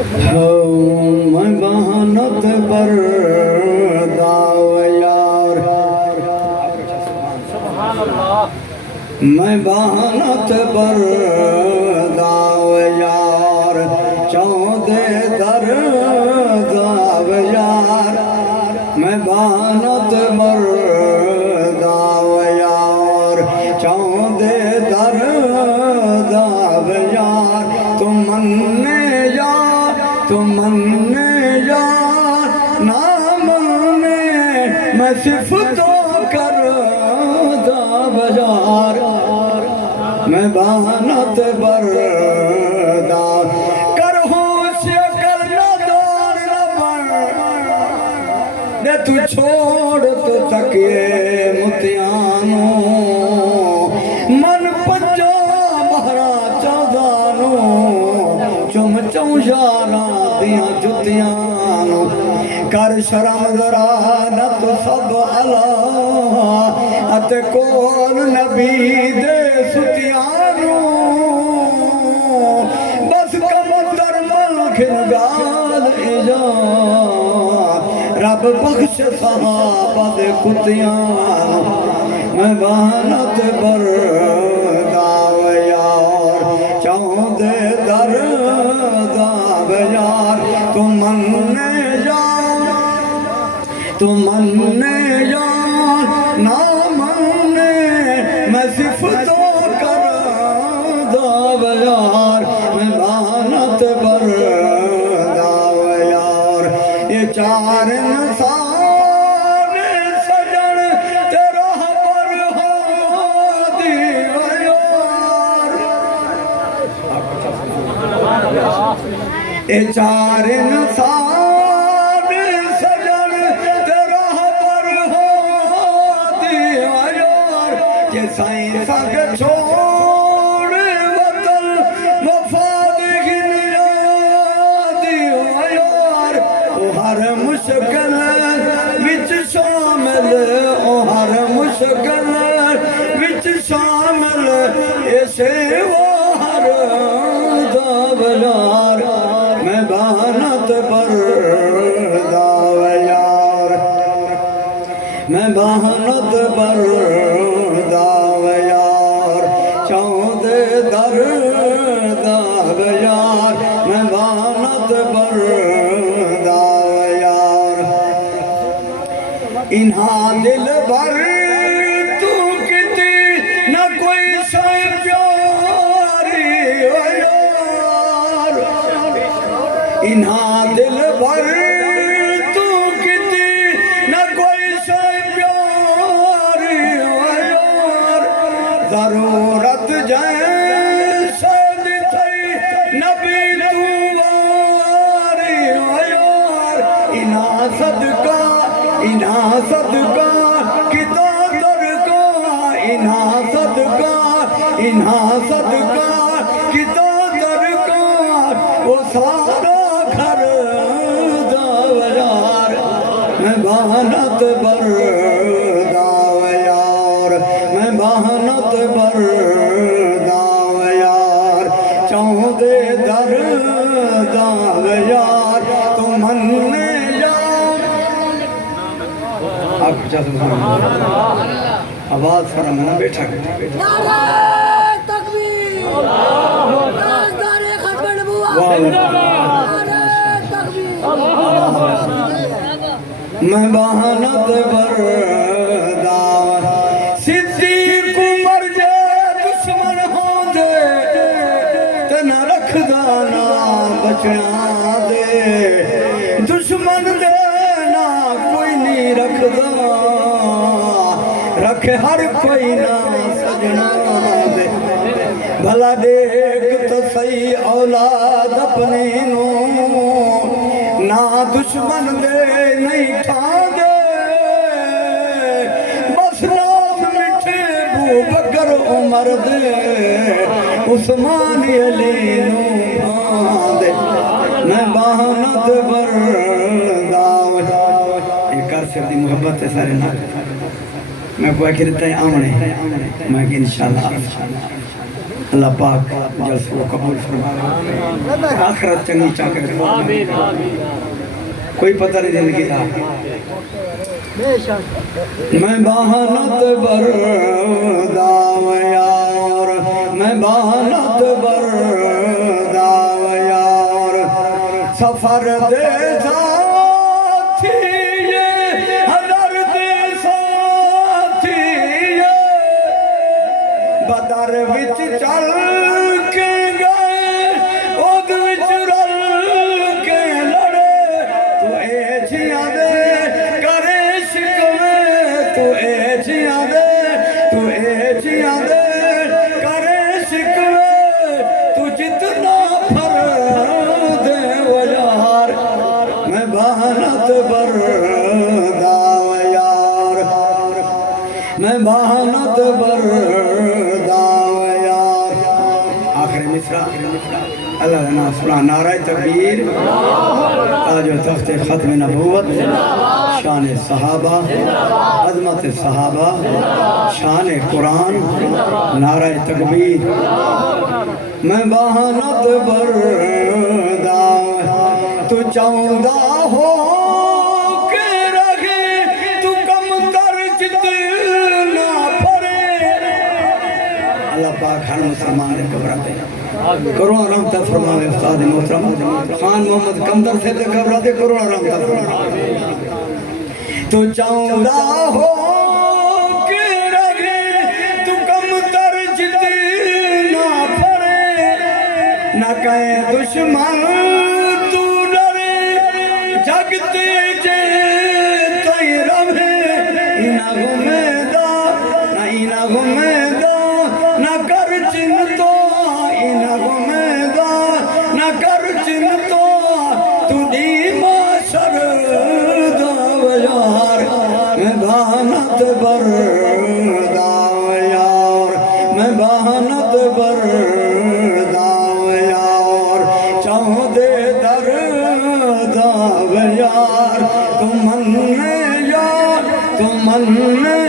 میں بہانت پر داو یار میں بہانت پر داو یار چودے در داو یار میں بہانت پر داو یار چودے در داو یار تم مننے یار تم مننے یار نام میں میں صرف تو کر داو یار میں بہانت پر داو تو چھوڑ تو تکیے متیانو من پجا بہرا چودانو چم چوشارا دیاں جتیانو کر شرم ذرا نہ تو سب اللہ ات کون نبی دے ستیانو بس کم در ملکن گال ایجان رب بخش صحابہ دے کتیان میں بہانت پر داو یار چودے در داو یار تو مننے یار نہ مننے میں صرف تو کر داو یار میں بہانت پر داو یار یہ چار انسان سجن تیرا پر ہو دیو یار یہ چار انسان سجن تیرا پر ہو دیو یار یہ سائیں سنگ چھوڑ وطن وفاد گنیا دیو یار ہر مشکل وچ شامل ہر مشکل وچ شامل اسے وہ ہر داو یار میں بہانت پر داو یار میں بہانت پر داو یار چودے در داو یار میں بہانت پر انہاں دل بھر تو کتی نہ کوئی شے پیاری یار انہاں دل بھر تو کتی نہ کوئی شے پیاری یار ضرورت جیسے تھی نبی تو واری یار انہاں صدقہ کتا درگاہ انہاں صدقہ کتا درگاہ وہ سارا گھر داو یار میں بہانت پر داو یار میں بہانت پر داو یار چودے در داو یار تو مننے آواز فرمانا بیٹھا نعرہ تکبیر تاجدار ختم نبوت نعرہ تکبیر میں بہانت پر داو صدیق عمر جے دشمن ہوں دے تے نہ رکھ دانا بچنا دے دشمن دے نہ کوئی نہیں رکھ دا رکھ ہر کوئی نہ سجنا دے بھلا دیکھ تو صحیح اولاد اپنے نو نہ دشمن دے نہیں ٹھا دے بس نام مٹھے بو بکر عمر دے عثمان علی نو دے میں بہانت پر داو ایک عرصے دی محبت ہے سارے نہ میں کوئی کہ دیتا ہے آمنے میں کہ انشاءاللہ اللہ پاک جلسے کو قبول فرمائے آخرت چنگی چاکر کوئی پتہ نہیں زندگی کا میں بہانت برداو یار میں بہانت برداو یار سفر دے ساتھی حضر دے ساتھی بدر وچ چل کے گئے اود وچ رل کے لڑے تو اے جھیاں دے کرے شکوے تو اے جھیاں دے کرے شکوے تو جتنا پھر دے وہ یار میں بہانت برداو یار میں بہانت برداو یار آخر مصرع اللہ نے سنا نعرہ تکبیر تاج و تخت ختم نبوت شان صحابہ عظمت صحابہ شان قرآن نعرہ تکبیر میں بہانت برداو تو چاہندہ ہو کے رکھے تو کم تر جتنا پڑے اللہ پاک ہر مسلمان نے گھبراتے کروڑا رحمتہ فرمائے استاد محترم خان محمد کمدر سے تے گھبراتے کروڑا رحمتہ فرمائے تو چاہندہ ہو کے رکھے تو کم تر جتنا پڑے نہ کہے دشمن تو ڈرے جگتے جے تئی رہے نہ گمیدہ نہ گمیدہ نہ کر چنتو نہ گمیدہ نہ کر چنتو تو دی معاشر داو یار میں بہانت برداو یار میں بہانت برداو یار چاہوں دے در داو یار تو من یار تو من